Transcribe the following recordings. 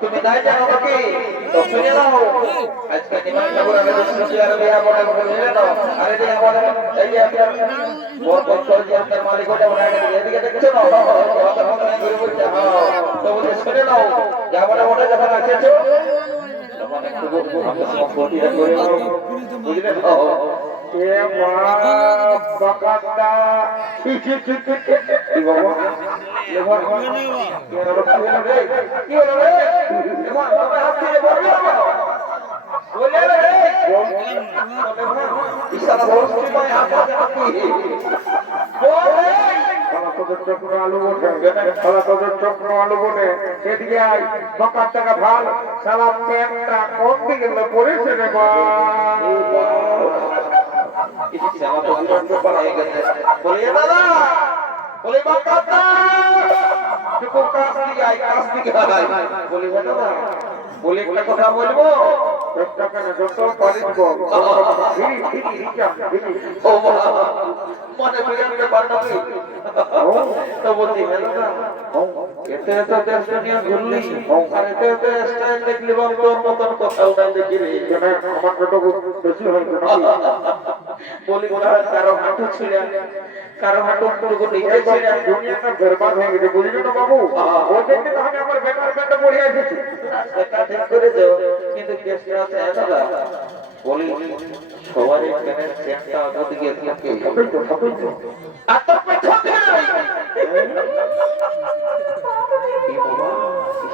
তুমি নাই জানো নাকি শুনে নাও আজকে নিমাই ঠাকুর আমি শুনছি আর বিয়া বলে বলে নাও আরে যে আমাদের এই যে আপনার মোর বছর যে আপনার মালিক ওটা বলে এদিকে দেখছ না কথা কথা নাই করে বলছে হ্যাঁ তো বলে শুনে নাও যা বলে ওটা যখন আসেছো তখন একটু বলব আমরা করে বুঝলে চক্র আলু বটে সারা তোদের চক্র আলু বটে এদিকে আয়। বকার টাকা ভালো সারা প্যান্টটা কোন দিকে পড়েছে বা বলে দাদা বলে বলে একটা কথা বলব বাবা মনে বিরানতে পারল তো বলছি এতে এত দেশ দুনিয়া ঘুরলি আর এতে এত দেখলি তোর মতন কোথাও না দেখি রে আমার বলি কারও হাঁটু ছিল কারও হাঁটু টুকু নিচে ছিল দুনিয়াটা বরবাদ হয়ে গেছে বুঝলি না বাবু? ওই তো আমি আমার বেকার বেকার পড়ে এসেছি সেটা ঠিক করে দাও কিন্তু কেসটা আছে হ্যাঁ বলি সবারই প্যানের সেটটা আগত গিয়ে থাকে। সবই তো সবই তো। আর তোর পেছন থেকে এই? বাবা,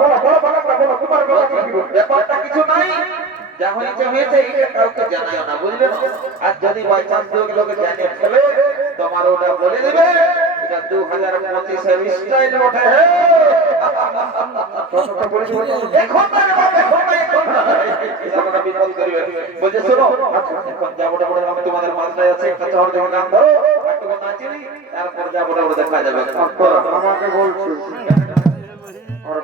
বলো তোমার কথা কি বলছো। ব্যাপারটা কিছু নাই। যা হয়েছে হয়েছে কাউকে জানাই না বুঝলে আর যদি বাই চান্স লোক লোকে জানিয়ে ফেলে তোমার ওটা বলে দেবে। এটা দু হাজার পঁচিশের স্টাইল ওঠে। এখন। বলছে, শোনো, এখন যা আমি তোমাদের মাঝখানে আছি, একটা শহর থেকে নাম ধরো, একটু নাচি, তারপর যা মোটা মোটা দেখা যাবে। আমাকে বলছো আর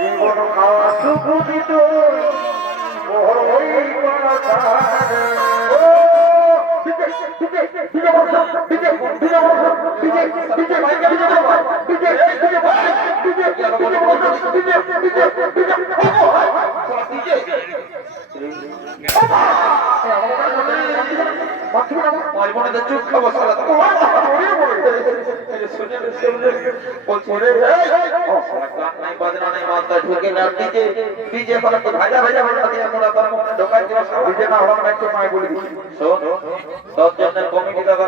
জীবন খাওয়া সুখ দিত মোর ওই পাতারে ও দিকে দিকে দিকে বসো দিকে দিকে বসো দিকে দিকে দিকে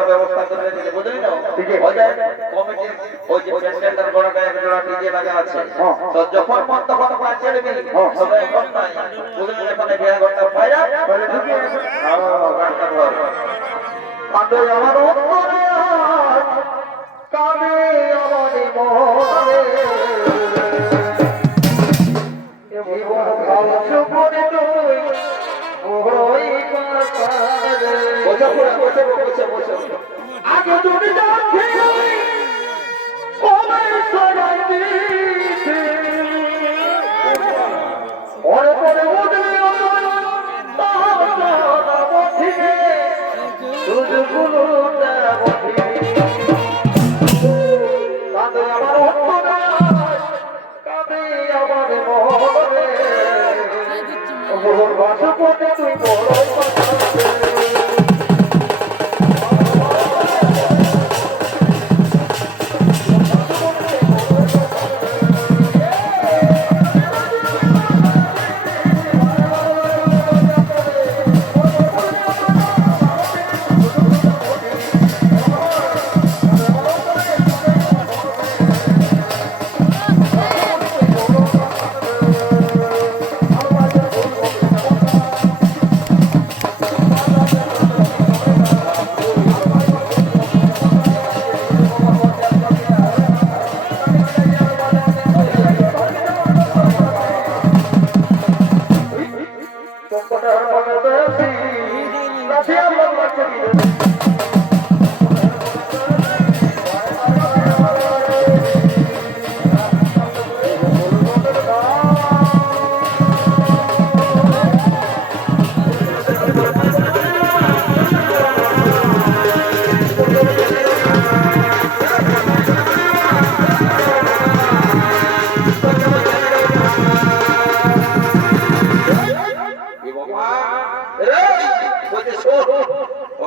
ব্যবস্থা করে বুঝলি না কমিটি ওই যে প্রেসিডেন্টের বড় গায়ে জোড়া ডিজে লাগা আছে। তো যখন মন তখন পাঁচ ছেড়ে। এখন নাই বুঝলি এখানে বিয়ে ঘরটা পাইয়া তাহলে ঢুকে হ্যাঁ, গানটা ধর। কাঁদে আমার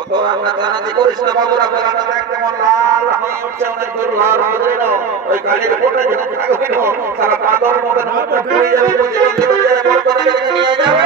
অত রান্নাবান্না করিস না বাবু, রান্নাবান্না দেখতে লাল হয়ে অনেক দূর লাল হয়ে। ওই গাড়ির উপরে করে নিয়ে যাবে।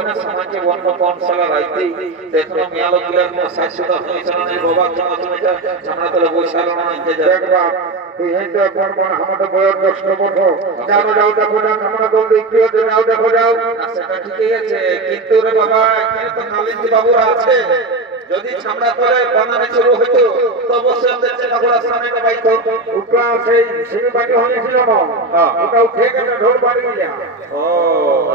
কতক্ষণ সমাজে বন্য কনসালা রাইতে এখনও মেয়ালো গুলার মো শাশুড়া বাবা তোমার তুমি আমরা তো বৈশাল না দেখবা তুই হেঁটে আমাদের বয়স দশ বছর জানো যাও দেখো যাও আমরা দল দেখতে যাও দেখো যাও সেটা ঠিকই আছে কিন্তু রে বাবা এখানে তো খালিদ বাবুরা আছে যদি ছামড়া করে বানানো শুরু হতো তো অবশ্যই আমাদের চেনাগোড়া সামনে বাইতো। ওটা সেই সিঁড়ি বাড়ি হয়েছিল না। ওটা উঠে গেছে ঢোল বাড়ি যা ও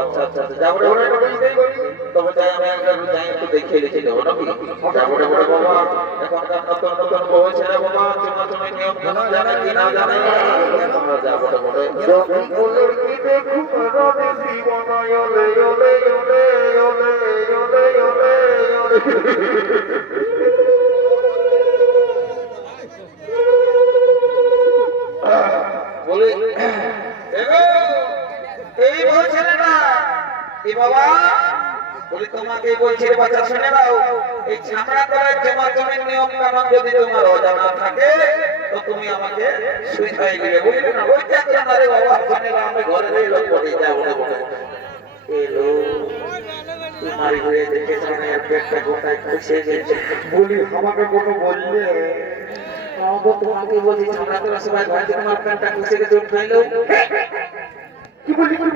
আচ্ছা আচ্ছা আচ্ছা। যাব ওটা বুঝতেই পারি তবে তাই আমি একবার যাই একটু দেখিয়ে লিখে দেবো নাকি? যাব বড় বাবা। এখনকার নতুন নতুন বউ ছেলে বাবা তোমার তুমি নিয়ম কানুন জানে কি না জানে? আমরা যাব বড় যখন ফুলের কি দেখু রবে জীবন ওলে ওলে ওলে ওলে ওলে ওলে ওলে। বলি এই নিয়ম কানুন যদি তোমার অজানা থাকে, তো তুমি আমাকে সুইধাই দিবে। বুঝলে না ঘরে রই লোক তোমার ঘরে দেখে জানে পেটটা গোটায় খুশে গেছে বলি আমাকে কোনো বললে? তোমাকে বলছি ছামড়া করার সময় ঘরে তোমার প্যান্টটা খুশে গেছে উঠাইলো কি বলি কি বলি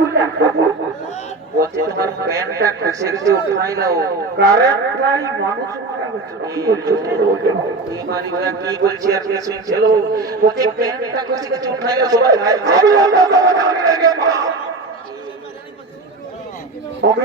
বলছে। তোমার প্যান্টটা খুশে গেছে উঠাইলো কারেন্ট মানুষ কি বলছো এই বাড়ি ভাড়া কি বলছি আর কে শুনছিল বলছে প্যান্টটা খুশে গেছে উঠাইলো সবাই ভাই আমি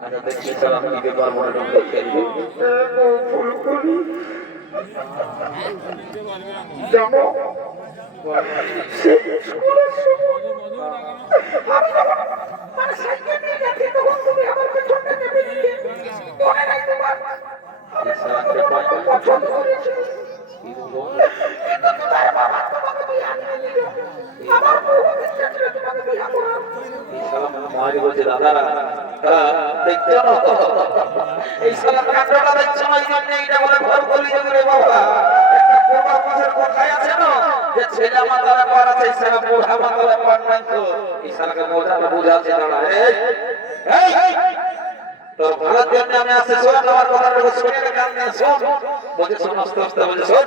আচ্ছা দেখছি স্যার আমি কি ব্যাপার মনে ঢুকতে খেলব জানো? আমার আমার? এই সালা কাণ্ডটা দেখছ না। এই জন্য এইটা বলে ঘর গলি জুড়ে বাবা যে ছেলে মাতালে পার আছে এই। সালা বুড়া মাতালে পার নাই তো এই সালাকে মোটাটা বুঝাচ্ছে দাঁড়া এই তোর ভালোর জন্য আমি আসছি শোন, আমার কথাটা শুনে রে কান শোন। বলছে, শোন, আস্তে আস্তে, বলছে, শোন।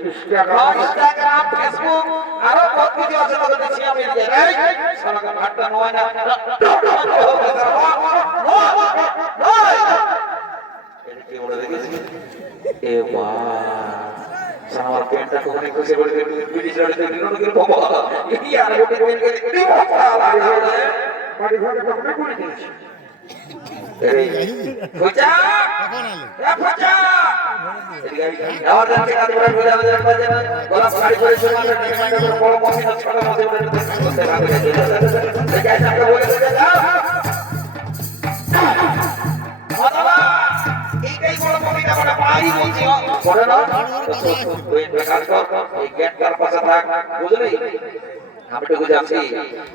ইনস্টাগ্রাম ফেসবুক আরও বহুত কিছু আছে তোকে দিচ্ছি আমি এই শালাকে ভাটটা করে দিয়েছি ফুচা এ ফুচা আমার যাচ্ছে কাজ করে ঘুরে আমাদের কাছে গোলাপ শাড়ি পরে শুনে আমরা ডিমান্ড করে বড় মহিলা ছোট মহিলা বলে দেখতে ভাবে দেখে আসে আমরা বলে দিতে যাও মাদাবা এইটাই বড় মহিলা বড় ভাই বলছি পড়ে না তুই কাজ কর এই গেটটার পাশে থাক বুঝলি আমি বুঝাচ্ছি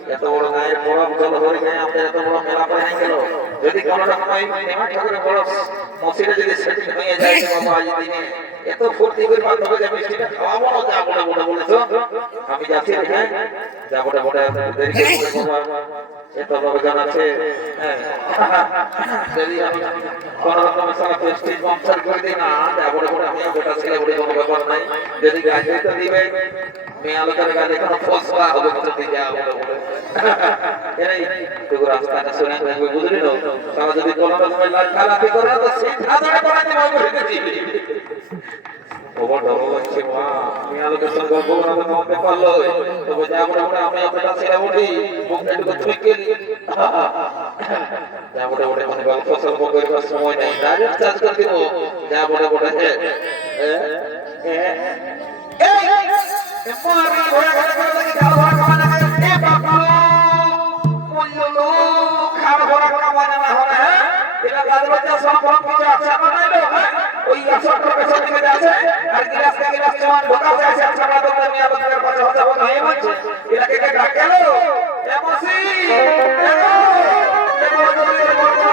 এত বড় গায়ের বড় জল হয়ে যায় আমাদের এত বড় মেলা করে নাই যদি কোনো বড় মসজিদে যদি এত ফুর্তি করে হবে যাবে সেটা না যাচ্ছি হ্যাঁ এত লোকজন আছে হ্যাঁ। যদি আমি কোনো ব্যাপার নাই। যদি গাছ দিবে মেয়ে আলোচনা গাছে কোনো ফসলা হবে কিছু দিকে বলে এই তোকে রাস্তাটা শুনে থাকবে বুঝলি না তারা যদি কোনো রকমের লাল খারাপি করে তো সেই মানে সময় নেই হ্যাঁ এই লোককে ভেবে আর কোথায়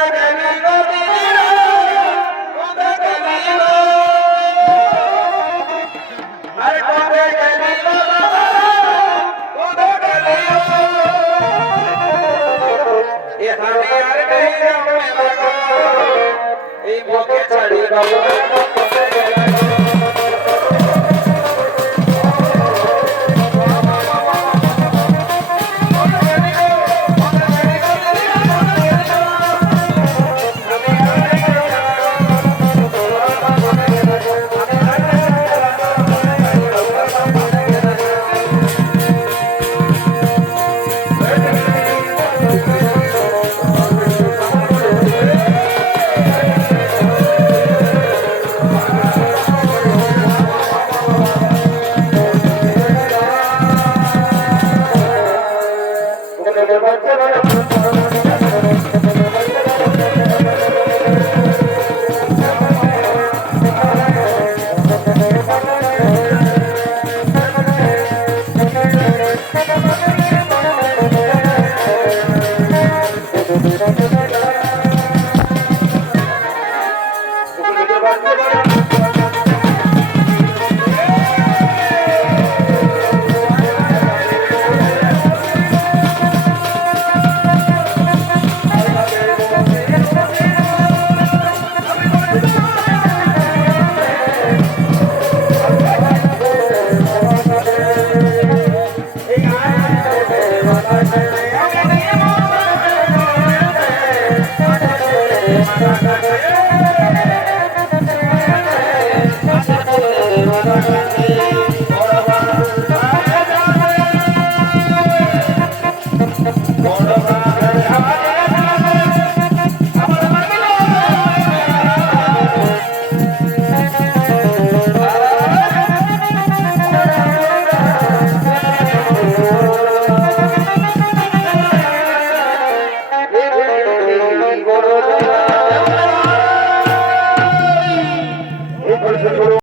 এখানে আর নেই। এই বুকে ছাড়ি বাবু